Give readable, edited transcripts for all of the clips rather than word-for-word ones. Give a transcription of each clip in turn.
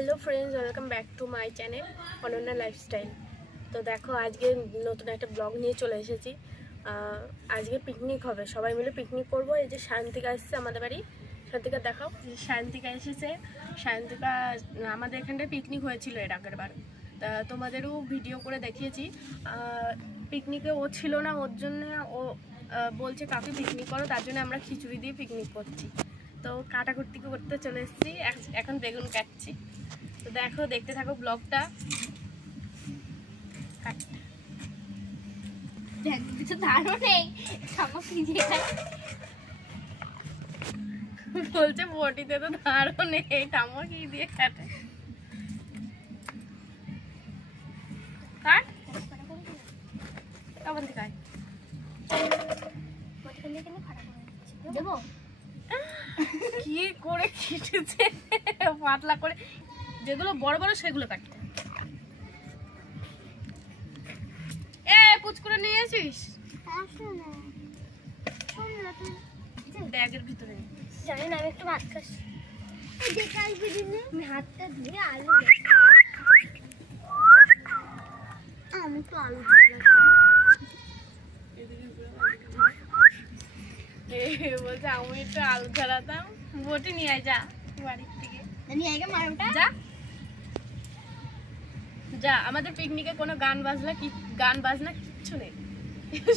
Hello friends, welcome back to my channel Ananya lifestyle. তো দেখো আজকে নতুন একটা ব্লগ নিয়ে চলে এসেছি। আজকে পিকনিক হবে, সবাই মিলে পিকনিক করব। এই যে শান্তিকা এসেছে আমাদের বাড়ি। শান্তিকা দেখাও, শান্তিকা এসেছে। শান্তিকা আমাদের এখানটায় পিকনিক হয়েছিল এর আগের বার, তা তোমাদেরও ভিডিও করে দেখিয়েছি। পিকনিকে ও ছিল না, ওর জন্য ও বলছে কাকে পিকনিক করো, তার জন্য আমরা খিচুড়ি দিয়ে পিকনিক করছি। তো কাটাকুটি করতে চলে এসেছি, এখন বেগুন কাটছি। তো দেখো, দেখতে থাকো ব্লগটা। বলছে বটিতে তো ধারও নেই, টামা কি দিয়ে কাটে। কাট কেমন দেখায় দেবো কি করে কেটেছে, পাতলা করে। যেগুলো বড় বড় সেগুলো কাটতে। কুচ করে নিয়ে আসিস ব্যাগের ভিতরে। জানি না, আমি একটু ভাত খাচ্ছি। হাতটা ধুয়ে আলু, আমি তো আলু বলছে আমি একটু আলু ছাড়াতাম। বটি নিয়ে আয়, যা বাড়ির থেকে নিয়ে আয় মারোটা। যা যা। আমাদের পিকনিকে কোনো গান বাজনা কিচ্ছু নেই,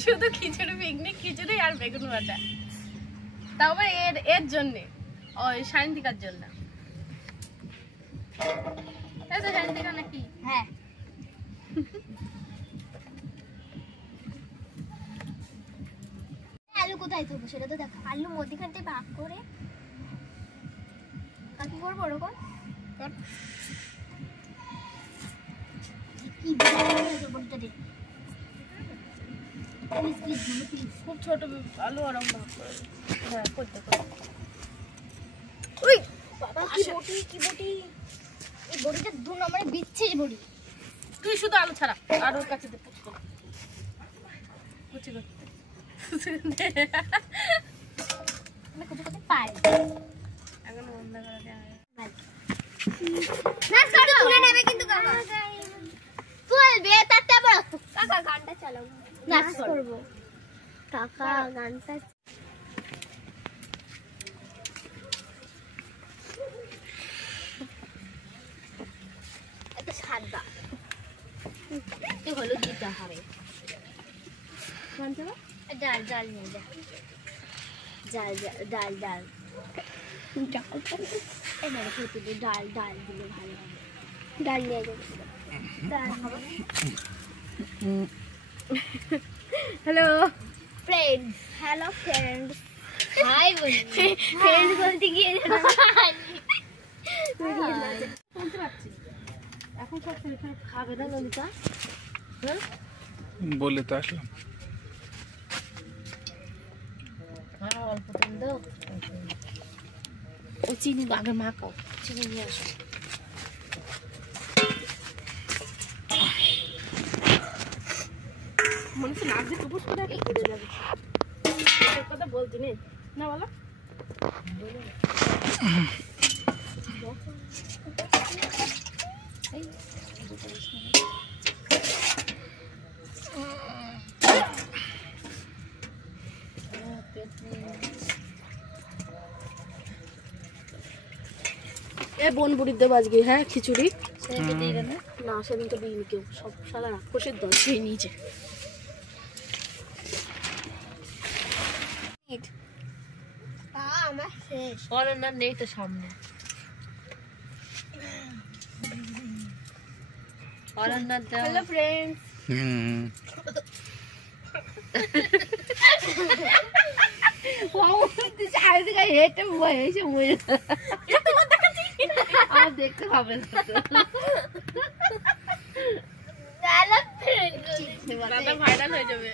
শুধু খিচুড়ি। পিকনিক খিচুড়ি আর বেগুন ভাজা, তাও আবার এর জন্যে, ওই শান্তিকার জন্য। তাই তো শান্তিকা নাকি? হ্যাঁ। আলু কোথায় থবো সেটা তো দেখা। আলু মধ্যখানতে ভাগ করে কি করবো ওরকম। খুব ছোট আলু আরম ভাগ করে। হ্যাঁ, করতে বাবা কি বটি, কি বটি! এই বটিটা 2 নম্বরে বিচ্ছিস বটি। তুই শুধু আলু ছাড়া আর ওর কাছে কুচি করতে পাই এখন বন্ধ করে দেওয়া হয়। তুলে নেবে কিন্তু কাকা তুলবে, তারপর কাকা গানটা চালাবো, নাচ করবো। কাকা গানটা একটা সাদা হলুদ দিতে হবে। ডাল ডাল নিয়ে যা, ডাল ডাল ডাল এবারে খেতে ডাল ডাল দিলে ভালো হবে। ডাল নিয়ে যাবো। Hello friends, hello friends, hi বলি। ফ্রেন্ডস বলতে গিয়ে শুনতে পাচ্ছি। এখন সব খাবে না ললিতা? হ্যাঁ বলে তো আসলাম। অল্প দিন দাও, ও চিনি আগে মাখো, চিনি নিয়ে আসো। মনে হচ্ছে নাক দিয়ে টুপুস করে পড়ে যাবে। কথা বলছি নে না, বলো। বোন বুড়ির দেবো আজকে। হ্যাঁ, খিচুড়ি না, সেদিন তো দিইনি কেউ, সব সারা রাক্ষসের দল খেয়ে নিয়েছে। আমার শেষ। না নেই তো সামনে। হ্যালো ফ্রেন্ডস, দেখতে হবে দাদা, ভাইরাল হয়ে যাবে।